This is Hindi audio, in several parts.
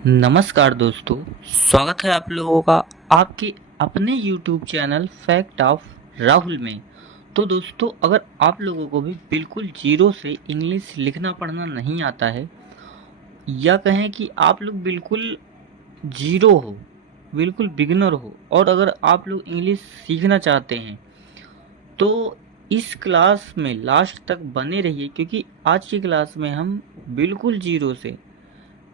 नमस्कार दोस्तों, स्वागत है आप लोगों का आपके अपने YouTube channel fact of Rahul में। तो दोस्तों, अगर आप लोगों को भी बिल्कुल जीरो से इंग्लिश लिखना पढ़ना नहीं आता है, या कहें कि आप लोग बिल्कुल जीरो हो, बिल्कुल बिगिनर हो, और अगर आप लोग इंग्लिश सीखना चाहते हैं तो इस क्लास में लास्ट तक बने रहिए, क्योंकि आज की क्लास में हम बिल्कुल जीरो से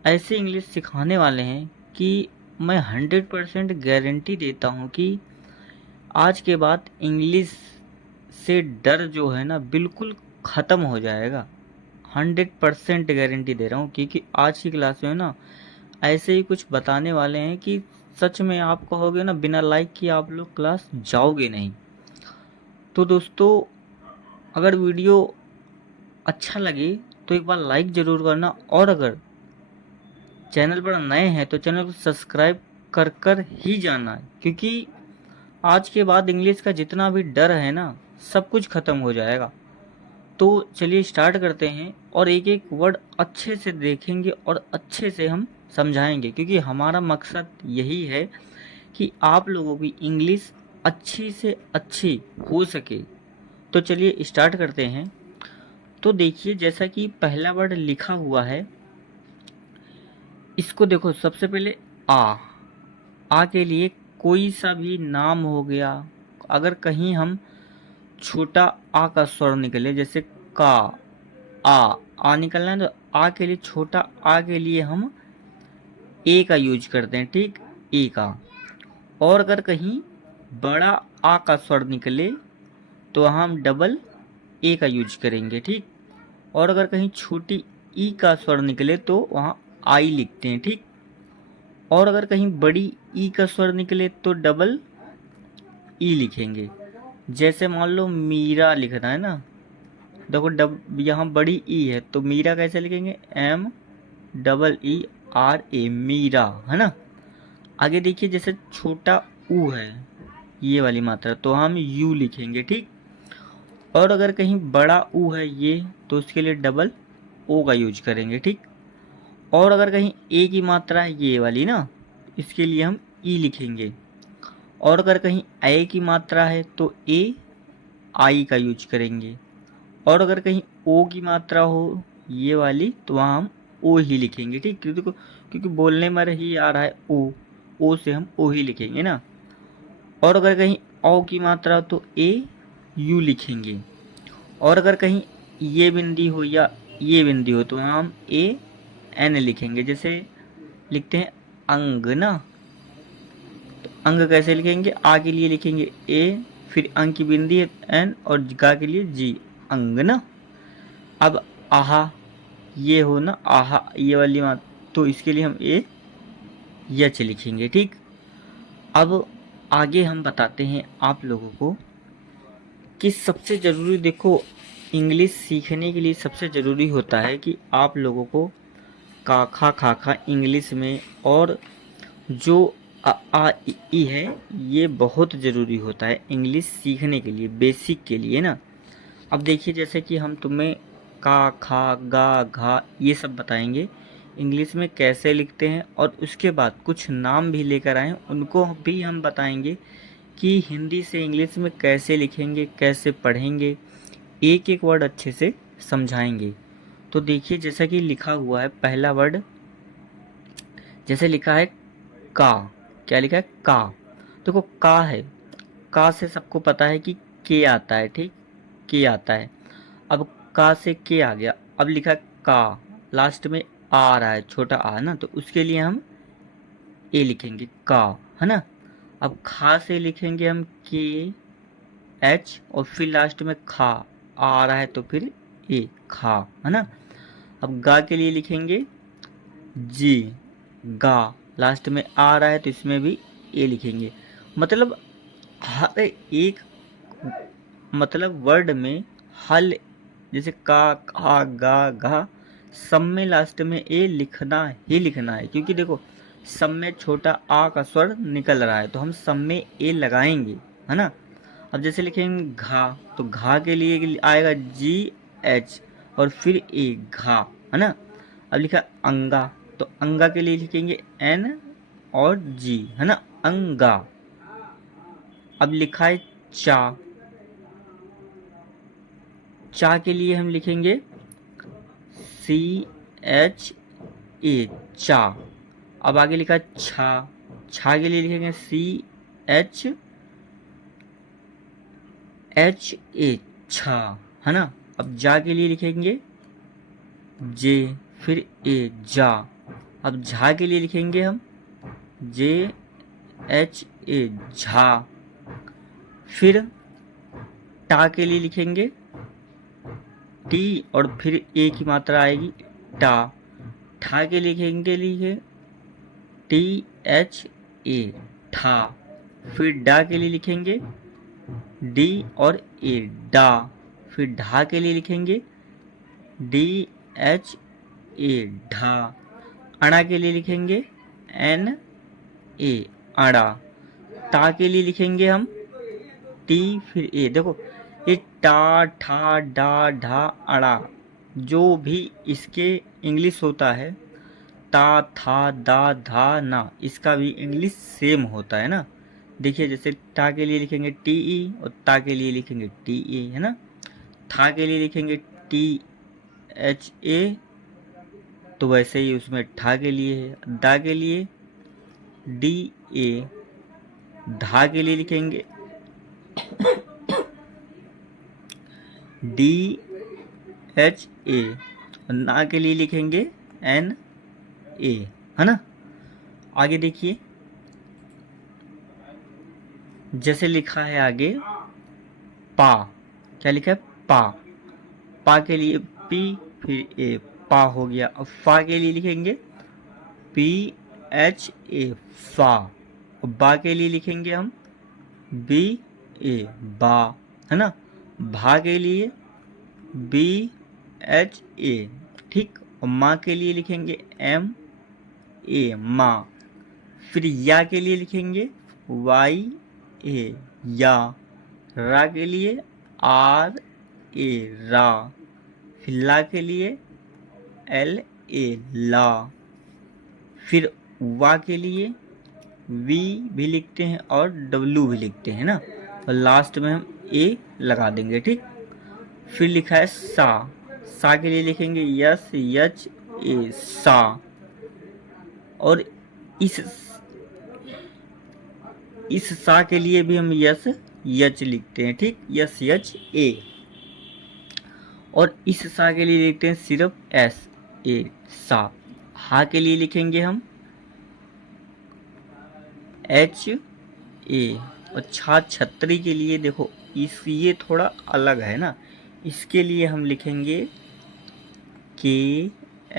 ऐसे इंग्लिश सिखाने वाले हैं कि मैं 100% गारंटी देता हूँ कि आज के बाद इंग्लिश से डर जो है ना बिल्कुल ख़त्म हो जाएगा। 100% गारंटी दे रहा हूँ, क्योंकि आज की क्लास में ना ऐसे ही कुछ बताने वाले हैं कि सच में आप कहोगे ना बिना लाइक किए आप लोग क्लास जाओगे नहीं। तो दोस्तों, अगर वीडियो अच्छा लगे तो एक बार लाइक ज़रूर करना, और अगर चैनल पर नए हैं तो चैनल को सब्सक्राइब कर कर ही जाना, क्योंकि आज के बाद इंग्लिश का जितना भी डर है ना सब कुछ ख़त्म हो जाएगा। तो चलिए स्टार्ट करते हैं, और एक एक वर्ड अच्छे से देखेंगे और अच्छे से हम समझाएंगे, क्योंकि हमारा मकसद यही है कि आप लोगों की इंग्लिश अच्छी से अच्छी हो सके। तो चलिए स्टार्ट करते हैं। तो देखिए, जैसा कि पहला वर्ड लिखा हुआ है, इसको देखो। सबसे पहले आ के लिए कोई सा भी नाम हो गया, अगर कहीं हम छोटा आ का स्वर निकले, जैसे का, आ निकलना है, तो आ के लिए, छोटा आ के लिए हम ए का यूज करते हैं, ठीक, ए का। और अगर कहीं बड़ा आ का स्वर निकले तो हम डबल ए का यूज करेंगे, ठीक। और अगर कहीं छोटी ई का स्वर निकले तो वहाँ आई लिखते हैं, ठीक। और अगर कहीं बड़ी ई का स्वर निकले तो डबल ई लिखेंगे। जैसे मान लो मीरा लिखना है ना, देखो यहाँ बड़ी ई है तो मीरा कैसे लिखेंगे, M double E R A, Meera, है ना। आगे देखिए, जैसे छोटा ऊ है, ये वाली मात्रा, तो हम यू लिखेंगे, ठीक। और अगर कहीं बड़ा ऊ है ये, तो उसके लिए डबल ओ का यूज करेंगे, ठीक। और अगर कहीं ए की मात्रा है ये वाली ना, इसके लिए हम ई लिखेंगे। और अगर कहीं ए की मात्रा है तो ए आई का यूज करेंगे। और अगर कहीं ओ की मात्रा हो ये वाली, तो वहाँ हम ओ ही लिखेंगे, ठीक। क्योंकि बोलने में ही आ रहा है ओ से हम ओ ही लिखेंगे ना। और अगर कहीं औ की मात्रा हो तो ए यू लिखेंगे। और अगर कहीं ये बिंदी हो या ये बिंदी हो तो वहाँ हम ए एन लिखेंगे। जैसे लिखते हैं अंग ना, तो अंग कैसे लिखेंगे, आ के लिए लिखेंगे ए, फिर अंग की बिंदी है एन, और गा के लिए जी, अंग ना। अब आहा, ये हो ना आहा, ये वाली बात, तो इसके लिए हम ए यच लिखेंगे, ठीक। अब आगे हम बताते हैं आप लोगों को कि सबसे ज़रूरी, देखो, इंग्लिश सीखने के लिए सबसे ज़रूरी होता है कि आप लोगों को का खा खा खा इंग्लिश में, और जो आ इ ई है, ये बहुत ज़रूरी होता है इंग्लिश सीखने के लिए, बेसिक के लिए ना। अब देखिए, जैसे कि हम तुम्हें का खा गा घा ये सब बताएंगे इंग्लिश में कैसे लिखते हैं, और उसके बाद कुछ नाम भी लेकर आए उनको भी हम बताएंगे कि हिंदी से इंग्लिश में कैसे लिखेंगे, कैसे पढ़ेंगे, एक एक वर्ड अच्छे से समझाएंगे। तो देखिए, जैसा कि लिखा हुआ है, पहला वर्ड जैसे लिखा है का, क्या लिखा है, का। देखो का है, का से सबको पता है कि के आता है, ठीक, के आता है। अब का से के आ गया, अब लिखा है का, लास्ट में आ रहा है, छोटा आ ना, तो उसके लिए हम ए लिखेंगे, का, है ना। अब खा से लिखेंगे हम के एच, और फिर लास्ट में खा, आ रहा है तो फिर ए, खा, है ना। अब गा के लिए लिखेंगे जी, गा, लास्ट में आ रहा है तो इसमें भी ए लिखेंगे। मतलब हर एक, मतलब वर्ड में हल, जैसे का खा गा घा, सब में लास्ट में ए लिखना ही लिखना है, क्योंकि देखो सब में छोटा आ का स्वर निकल रहा है तो हम सब में ए लगाएंगे, है ना। अब जैसे लिखेंगे घा, तो घा के लिए आएगा जी एच, और फिर ए, घा, है ना। अब लिखा अंगा, तो अंगा के लिए लिखेंगे एन और जी, है ना, अंगा। अब लिखा है चा, चा के लिए हम लिखेंगे सी एच ए, चा। अब आगे लिखा है छा, छा के लिए लिखेंगे सी एच एच ए, छा, है ना। अब जा के लिए लिखेंगे जे, फिर ए, जा। अब झा के लिए लिखेंगे हम जे एच ए, झा। फिर टा के लिए लिखेंगे टी और फिर ए की मात्रा आएगी टा। ठा के लिखेंगे लिखे टी एच ए, ठा। फिर डा के लिए लिखेंगे डी और ए, डा। फिर ढा के लिए लिखेंगे डी एच ए, ढा। अड़ा के लिए लिखेंगे एन ए, अड़ा। ता के लिए लिखेंगे हम टी फिर ए। देखो ये टा, ठा, डा, ढा, अड़ा, जो भी इसके इंग्लिश होता है, ता, था, दा, धा, ना, इसका भी इंग्लिश सेम होता है ना। देखिए जैसे टा के लिए लिखेंगे टी ई और ता के लिए लिखेंगे टी ए, है ना। था के लिए लिखेंगे टी एच ए, तो वैसे ही उसमें ठा के लिए है। दा के लिए डी ए, धा के लिए लिखेंगे डी एच ए, और ना के लिए लिखेंगे एन ए, है ना। आगे देखिए जैसे लिखा है आगे पा, क्या लिखा है पा, पा के लिए पी फिर ए, पा हो गया। अब फा के लिए लिखेंगे पी एच ए, फा। और बा के लिए लिखेंगे हम बी ए, बा, है ना। भा के लिए बी एच ए, ठीक। और माँ के लिए लिखेंगे एम ए, माँ। फिर या के लिए लिखेंगे वाई ए, या। रा के लिए आर ए, रा। फिर ला के लिए एल ए, ला। फिर वा के लिए वी भी लिखते हैं और डब्लू भी लिखते हैं ना, और लास्ट में हम ए लगा देंगे, ठीक। फिर लिखा है सा, सा के लिए लिखेंगे यस यच ए, सा। और इस सा के लिए भी हम यस यच लिखते हैं, ठीक, यस यच ए। और इस सा के लिए लिखते हैं सिर्फ एस ए, सा। हा के लिए लिखेंगे हम एच ए। और छा, छतरी के लिए देखो ये थोड़ा अलग है ना, इसके लिए हम लिखेंगे के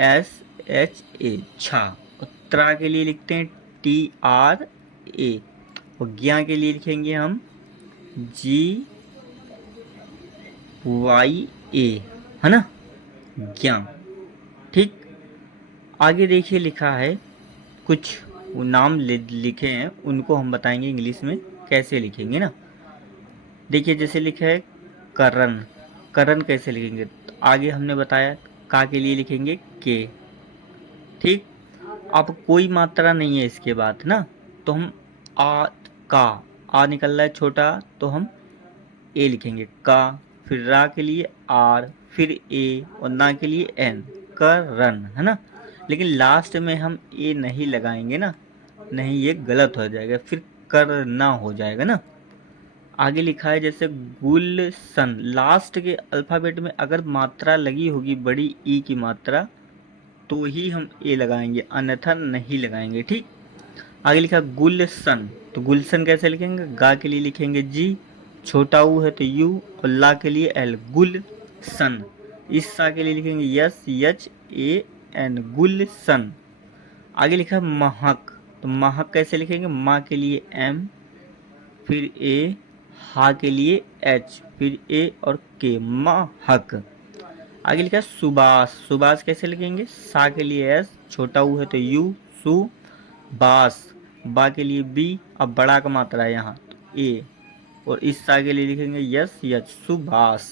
एस एच ए, छा। और त्रा के लिए लिखते हैं टी आर ए। और ज्ञा के लिए लिखेंगे हम जी वाई ए, है ना, ज्ञा, ठीक। आगे देखिए लिखा है कुछ वो नाम लिखे हैं, उनको हम बताएंगे इंग्लिश में कैसे लिखेंगे ना। देखिए जैसे लिखा है करण, करण कैसे लिखेंगे, तो आगे हमने बताया का के लिए लिखेंगे के, ठीक। अब कोई मात्रा नहीं है इसके बाद ना, तो हम आ, का, आ निकल रहा है छोटा तो हम ए लिखेंगे का। फिर रा के लिए आर, फिर ए, और ना के लिए एन, करण, है ना। लेकिन लास्ट में हम ए नहीं लगाएंगे ना, नहीं ये गलत हो जाएगा, फिर करना हो जाएगा ना। आगे लिखा है जैसे गुलशन, लास्ट के अल्फ़ाबेट में अगर मात्रा लगी होगी बड़ी ई की मात्रा तो ही हम ए लगाएंगे, अन्यथा नहीं लगाएंगे, ठीक। आगे लिखा गुलशन, तो गुलशन कैसे लिखेंगे, गा के लिए लिखेंगे जी, छोटा ऊ है तो यू, और ला के लिए एल, गुलशन। इस सा के लिए लिखेंगे यस यच ए एन, गुलशन। आगे लिखा है महक, तो महक कैसे लिखेंगे, माँ के लिए एम, फिर ए, हा के लिए एच, फिर ए और के, महक। आगे लिखा है सुबास, सुबास कैसे लिखेंगे, सा के लिए एस, छोटा ऊ है तो यू, सु, बास। बा के लिए बी, अब बड़ा का मात्रा है यहाँ तो ए, और इस सा के लिए लिखेंगे यस यच, सुबास।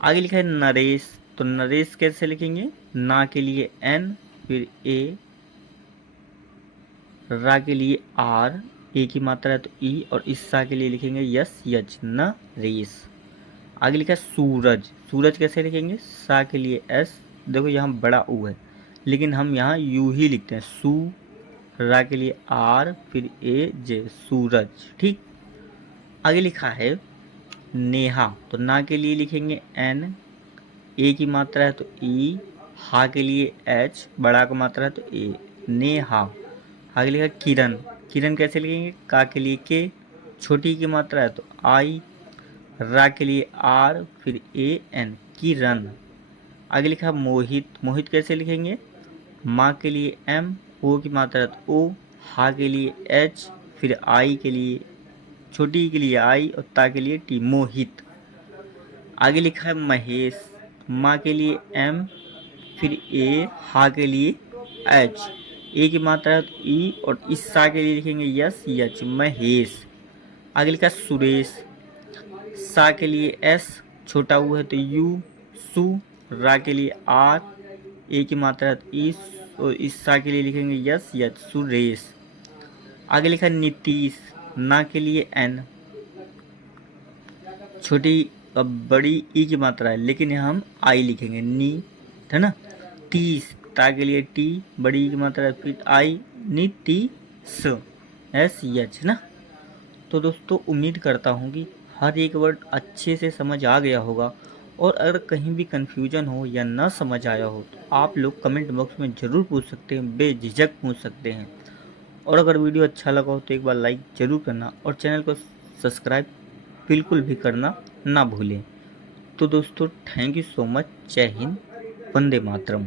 आगे लिखा है नरेश, तो नरेश कैसे लिखेंगे, ना के लिए एन, फिर ए, रा के लिए आर, ए की मात्रा है तो ई, और इस सा के लिए लिखेंगे यस यच न रेस। आगे लिखा है सूरज। सूरज कैसे लिखेंगे? सा के लिए एस, देखो यहाँ बड़ा ऊ है लेकिन हम यहाँ यू ही लिखते हैं, सू, रा के लिए आर, फिर ए जे, सूरज। ठीक। आगे लिखा है नेहा, तो ना के लिए लिखेंगे एन, ए की मात्रा है तो ई, हा के लिए एच, बड़ा का मात्रा है तो ए, नेहा। आगे लिखा किरण। किरण कैसे लिखेंगे? का के लिए के, छोटी की मात्रा है तो आई, रा के लिए आर, फिर ए एन, किरण। आगे लिखा मोहित। मोहित कैसे लिखेंगे? माँ के लिए एम, ओ की मात्रा है तो ओ, हा के लिए एच, फिर आई के लिए, छोटी के लिए आई, और ता के लिए टी, मोहित। आगे लिखा है महेश। माँ के लिए एम, फिर ए, हा के लिए एच, ए की मात्रा है तो ई, और इस सा के लिए लिखेंगे यस यच, महेश। आगे लिखा है सुरेश। सा के लिए एस, छोटा ऊ है तो यू, सु, रा के लिए आर, ए की मात्रा है तो ई, और इस सा के लिए लिखेंगे यस यच, सुरेश। आगे लिखा है नीतीश। ना के लिए एन, छोटी बड़ी ई की मात्रा है लेकिन यहाँ हम आई लिखेंगे, नी, है ना। तीस, ता के लिए टी, बड़ी ई की मात्रा है फिर आई, नी टी स, एस एच, है ना। तो दोस्तों उम्मीद करता हूँ कि हर एक वर्ड अच्छे से समझ आ गया होगा, और अगर कहीं भी कन्फ्यूजन हो या ना समझ आया हो तो आप लोग कमेंट बॉक्स में ज़रूर पूछ सकते हैं, बेझिझक पूछ सकते हैं। और अगर वीडियो अच्छा लगा हो तो एक बार लाइक ज़रूर करना, और चैनल को सब्सक्राइब बिल्कुल भी करना ना भूलें। तो दोस्तों थैंक यू सो मच। जय हिंद, वंदे मातरम।